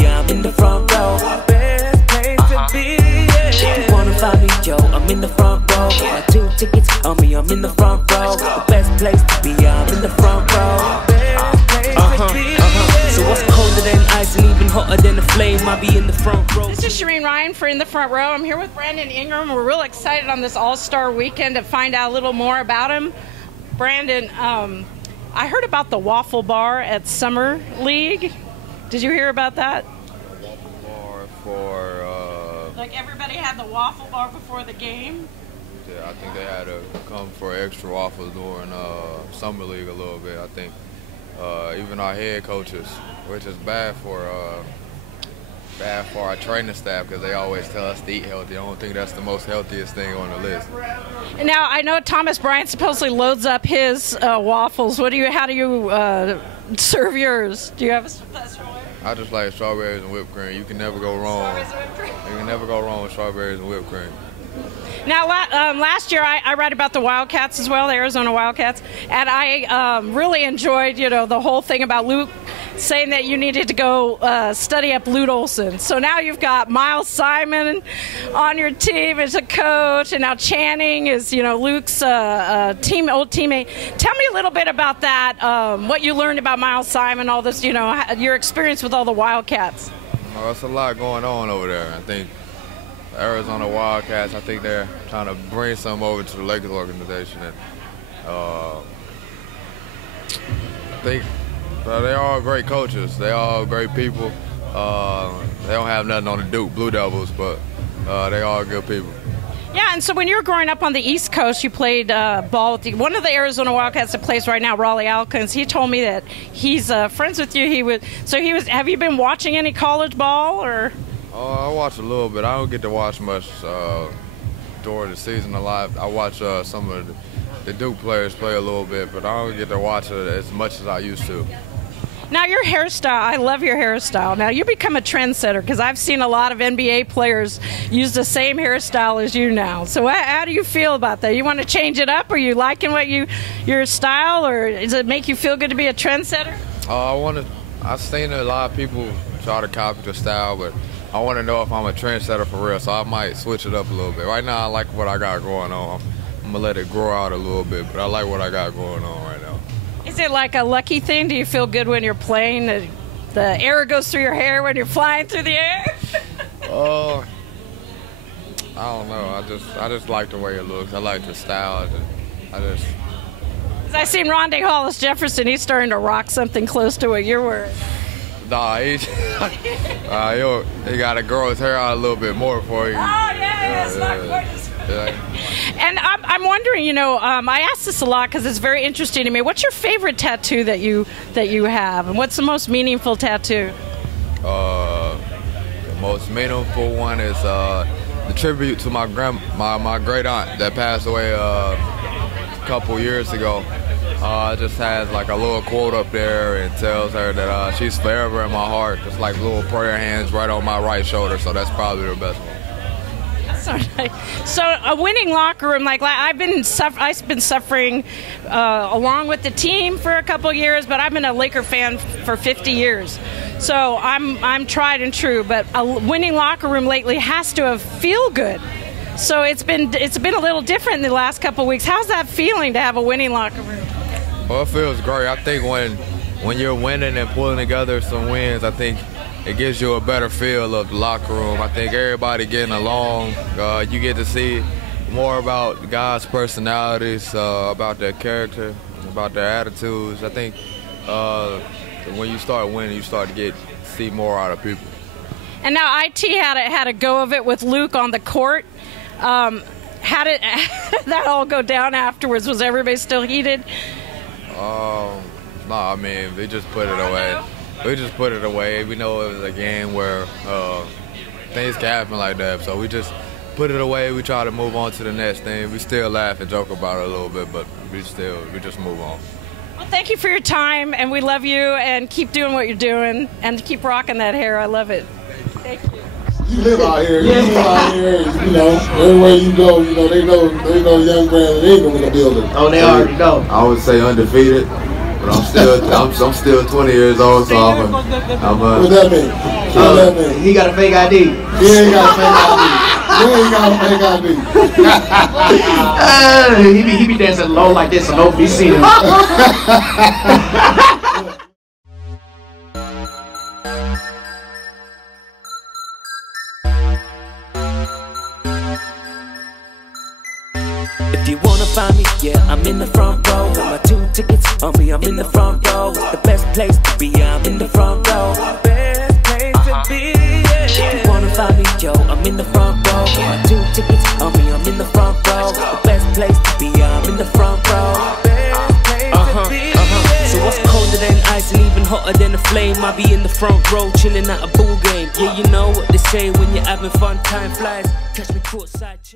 yeah, I'm in the front row. Best place to be, yeah. If you wanna find me, yo, I'm in the front row. Got 2 tickets on me, I'm in the front row. The best place to be, yeah, I'm in the front row. Best place to be, yeah. So what's colder than ice and even hotter than a flame? I be in the front row. This is Shereen Rayan for In the Front Row. I'm here with Brandon Ingram. We're real excited on this All-Star weekend to find out a little more about him. Brandon, I heard about the waffle bar at Summer League. Did you hear about that? Waffle bar for like everybody had the waffle bar before the game? Yeah, I think they had to come for extra waffles during Summer League a little bit. I think even our head coaches, which is bad for our training staff because they always tell us to eat healthy. I don't think that's the most healthiest thing on the list. And now I know Thomas Bryant supposedly loads up his waffles. How do you serve yours? Do you have a special way? I just like strawberries and whipped cream. You can never go wrong. Strawberries and whipped cream? You can never go wrong with strawberries and whipped cream. Now, last year I read about the Wildcats as well, the Arizona Wildcats, and I really enjoyed, the whole thing about Luke saying that you needed to go study up Lute Olson. So now you've got Miles Simon on your team as a coach, and now Channing is, Luke's old teammate. Tell me a little bit about that, what you learned about Miles Simon, all this, your experience with all the Wildcats. Well, there's a lot going on over there. I think Arizona Wildcats, I think they're trying to bring some over to the Lakers organization. And I think they're all great coaches. They're all great people. They don't have nothing on the Duke Blue Devils, but they all good people. Yeah, and so when you were growing up on the East Coast, you played ball with one of the Arizona Wildcats that plays right now, Raleigh Alkins. He told me that he's friends with you. Have you been watching any college ball or? I watch a little bit. I don't get to watch much during the season a lot. I watch some of the Duke players play a little bit, but I don't get to watch it as much as I used to. Now your hairstyle, I love your hairstyle. Now you become a trendsetter because I've seen a lot of NBA players use the same hairstyle as you now. So how do you feel about that? You want to change it up? Are you liking your style, or does it make you feel good to be a trendsetter? I've seen a lot of people try to copy the style, but I want to know if I'm a trendsetter for real, so I might switch it up a little bit. Right now, I like what I got going on. I'm going to let it grow out a little bit, but I like what I got going on right now. Is it like a lucky thing? Do you feel good when you're playing? The air goes through your hair when you're flying through the air? I don't know. I just like the way it looks. I like the style. I seen Rondé Hollis Jefferson. He's starting to rock something close to what you're wearing. Nah, he got to grow his hair out a little bit more for you. Oh, yeah, it's not quite as good. And I'm wondering, I ask this a lot because it's very interesting to me. What's your favorite tattoo that you have, and what's the most meaningful tattoo? The most meaningful one is the tribute to my great aunt that passed away a couple years ago. It just has like a little quote up there and tells her that she's forever in my heart. Just like little prayer hands right on my right shoulder. So that's probably the best one. That's so nice. So a winning locker room, like I've been suffering along with the team for a couple years, but I've been a Laker fan for 50 years. So I'm tried and true. But a winning locker room lately has to feel good. So it's been a little different in the last couple of weeks. How's that feeling to have a winning locker room? Well, it feels great. I think when you're winning and pulling together some wins, I think it gives you a better feel of the locker room. I think everybody getting along. You get to see more about the guys' personalities, about their character, about their attitudes. I think when you start winning, you start to see more out of people. And now IT had a go of it with Luke on the court. How did that all go down afterwards? Was everybody still heated? No, I mean, we just put it away. We just put it away. We know it was a game where things can happen like that, so we just put it away. We try to move on to the next thing. We still laugh and joke about it a little bit, but we just move on. Well, thank you for your time, and we love you, and keep doing what you're doing, and keep rocking that hair. I love it. Thank you. You live out here, everywhere you go, they know young Brandon Ingram in the building. Oh, they already know. I would say undefeated, but I'm still 20 years old, so What does that mean? He got a fake ID. He ain't got a fake ID. He ain't got a fake ID. He be dancing low like this, so nobody see him. If you wanna find me, yeah, I'm in the front row. Got my 2 tickets on me, I'm in the front row. It's the best place to be, I'm in the front row. Best place to be, yeah. If you wanna find me, yo, I'm in the front row. Got my 2 tickets on me, I'm in the front row. It's the best place to be, I'm in the front row. Best place to be, yeah. So what's colder than ice and even hotter than a flame? I be in the front row, chilling at a ball game. Yeah, you know what they say when you're having fun, time flies. Catch me courtside.